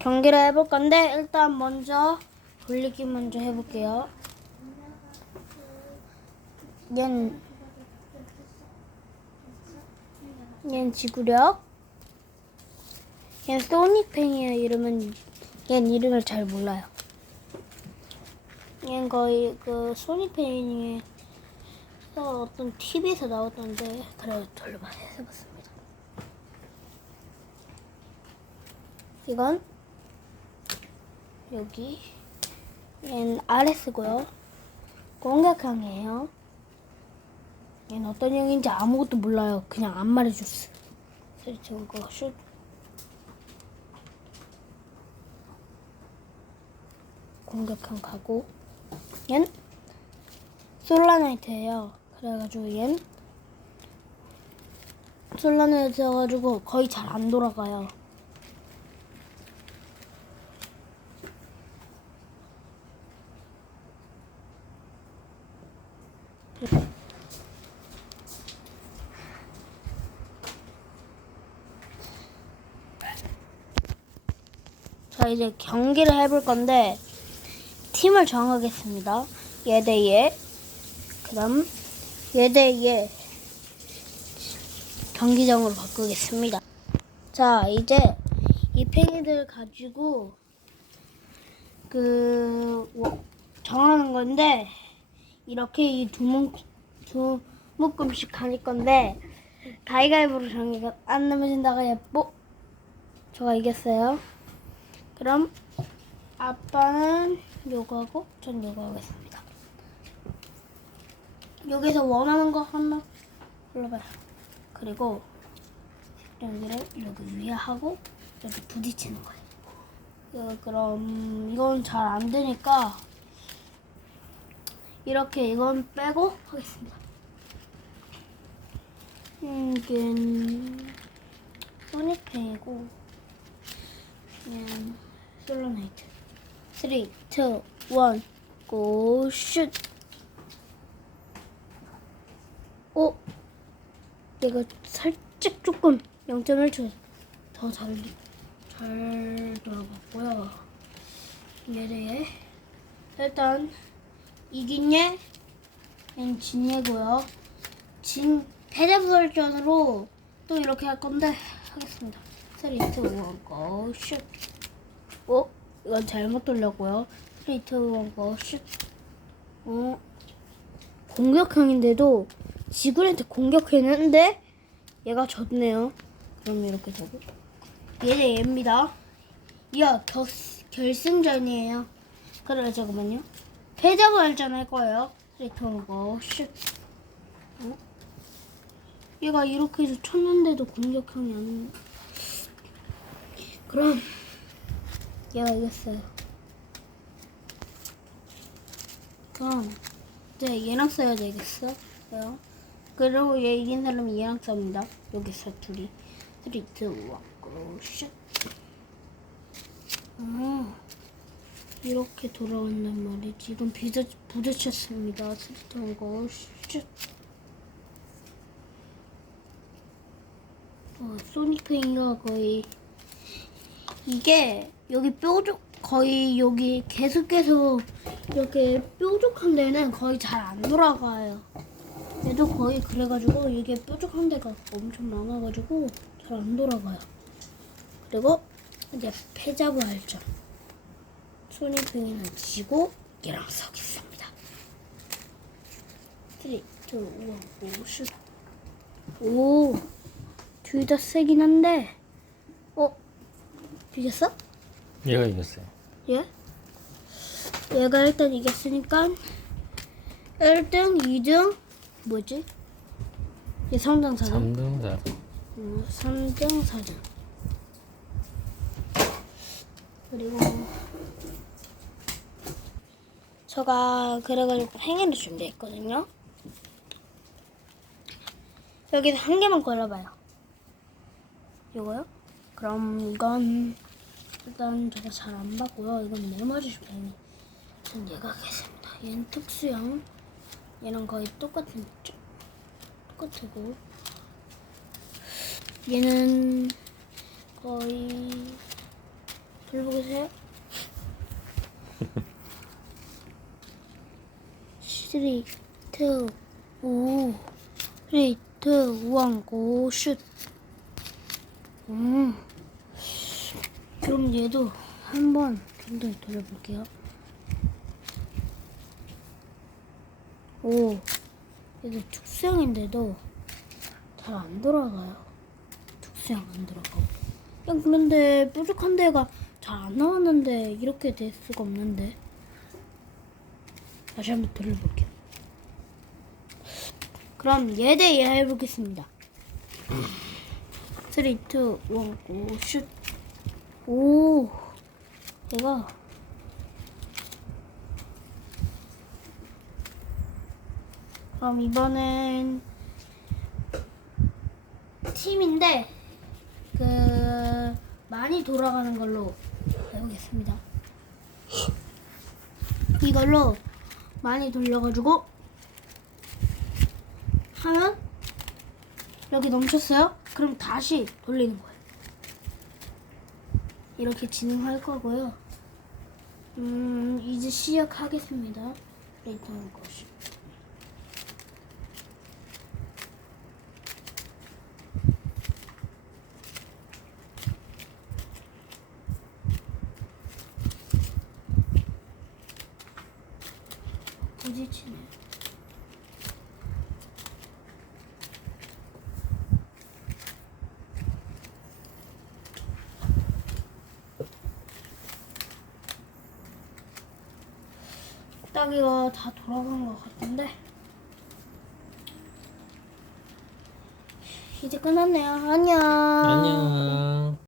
경기를 해볼 건데 일단 먼저 돌리기 먼저 해볼게요. 얜, 얜 지구력. 얜 소닉팽이에요. 이름은 얜 이름을 잘 몰라요. 얜 거의 그 소닉팽이에서 어떤 TV에서 나왔던데 그래 돌려봐 해봤습니다. 이건 여기 얘는 RS고요. 공격형이에요. 얘는 어떤 형인지 아무것도 몰라요. 그냥 안 말해줬어. 그래서 지금 거 슛. 공격형 가고 얘는 솔라나이트예요. 그래가지고 얘는 솔라나이트여가지고 거의 잘 안 돌아가요. 자 이제 경기를 해볼 건데 팀을 정하겠습니다. 얘 대 얘. 그다음 얘대 얘. 경기장으로 바꾸겠습니다. 자 이제 이 팽이들 가지고 그 워- 정하는 건데 이렇게 이두 두 묶음씩 가릴 건데 가위가위보로 정해서 안 넘어진다가 예뻐. 저가 이겼어요. 그럼 아빠는 요거 하고 전 요거 하겠습니다. 여기서 원하는 거 하나 골라봐요. 그리고 여기를 여기 위에 하고 여기 부딪히는 거예요. 그, 그럼 이건 잘 안 되니까 이렇게 이건 빼고 하겠습니다. 음, 이게 소닉팽이고 그냥 솔로나이트 3, 2, 1, 고, 슛! 어? 내가 살짝 조금 0.1초 더 잘, 잘 돌아갔고요. 얘를 일단 이긴 얘, 얘는 진 패자부활전으로 또 이렇게 할 건데 하겠습니다. 3, 2, 1, 고, 슛! 어? 이건 잘못 돌렸고요. 3, 2, 1, 고, 슛! 어? 공격형인데도 지구한테 공격했는데 얘가 졌네요. 그럼 이렇게 되고 얘대 얘입니다. 겨, 결승전이에요. 그래 잠깐만요. 패자부활전 할 거예요. 3, 2, 1, 고, 슛! 어? 얘가 이렇게 해서 쳤는데도 공격형이 안 그럼 얘가 이겼어요. 그럼 이제 얘랑 써야 되겠어요. 그리고 얘 이긴 사람이 얘랑 쌉니다. 여기서 둘이 스리트 와고 슛. 아 이렇게 돌아온단 말이지. 이건 비드, 부딪혔습니다. 스리트 와고 슛. 어, 소닉팽이가 거의 이게 여기 뾰족 거의 여기 계속해서 이렇게 뾰족한 데는 거의 잘 안 돌아가요. 얘도 거의 그래가지고 이게 뾰족한 데가 엄청 많아가지고 잘 안 돌아가요. 그리고 이제 패자부 할점 소니팽이는 지고 얘랑 서겠습니다. 3, 2, 1, 5, 슛. 오, 둘 다 세긴 한데, 어? 비겼어? 얘가 이겼어요. 예? 얘가 일단 이겼으니까 1등, 2등 뭐지? 얘 3등, 4등? 3등 자. 음, 3등, 4등 그리고 제가 그래가지고 행위를 준비했거든요 여기서 한 개만 골라봐요 이거요? 그럼 이건 일단 제가 잘 안 봤고요. 이건 메모지 펜이. 전 얘가 하겠습니다. 얘는 특수형. 얘랑 거의 똑같은 쪽. 똑같고. 얘는 거의 돌보고 계세요? 쓰리, 투, 오, 쓰리, 투, 원, 고, 슛. 음. 그럼 얘도 한번 좀 더 돌려볼게요. 오, 얘도 특수형인데도 잘 안 돌아가요. 특수형 안 들어가고. 그냥 그런데 뾰족한 데가 잘 안 나왔는데 이렇게 될 수가 없는데. 다시 한번 돌려볼게요. 그럼 얘 대 얘 해보겠습니다. 3, 2, 1, 고, 슛. 오, 얘가 그럼 이번엔 팀인데 그 많이 돌아가는 걸로 해보겠습니다. 이걸로 많이 돌려가지고 하면 여기 넘쳤어요? 그럼 다시 돌리는 거예요. 이렇게 진행할 거고요. 음 이제 시작하겠습니다. 레이트하는 것이. 부딪히네. 딱이가 다 돌아간 것 같은데 이제 끝났네요. 안녕. 안녕.